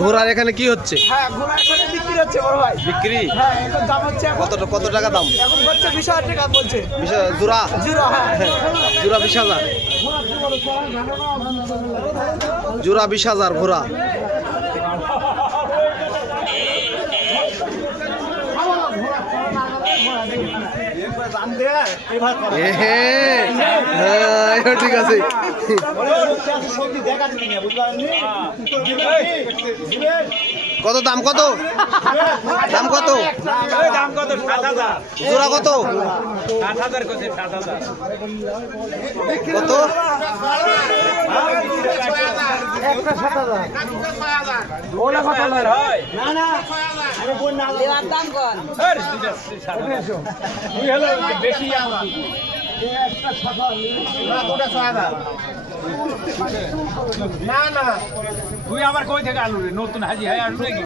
ঘোড়ার এখানে কি হচ্ছে? হ্যাঁ ঘোড়া এখানে বিক্রি হচ্ছে বড় ভাই। বিক্রি? হ্যাঁ এখন দাম হচ্ছে কত টাকা দাম? এখন হচ্ছে 20,000 টাকা বলছে। জোড়া? জোড়া হ্যাঁ জোড়া 20,000? জোড়া 20,000 ঘোড়া। ঠিক আছে। কত দাম? কত দাম? কত জোড়া? কত কত? তুই আবার কই থেকে আলু রে? নতুন হাজি হয় আলু নাকি?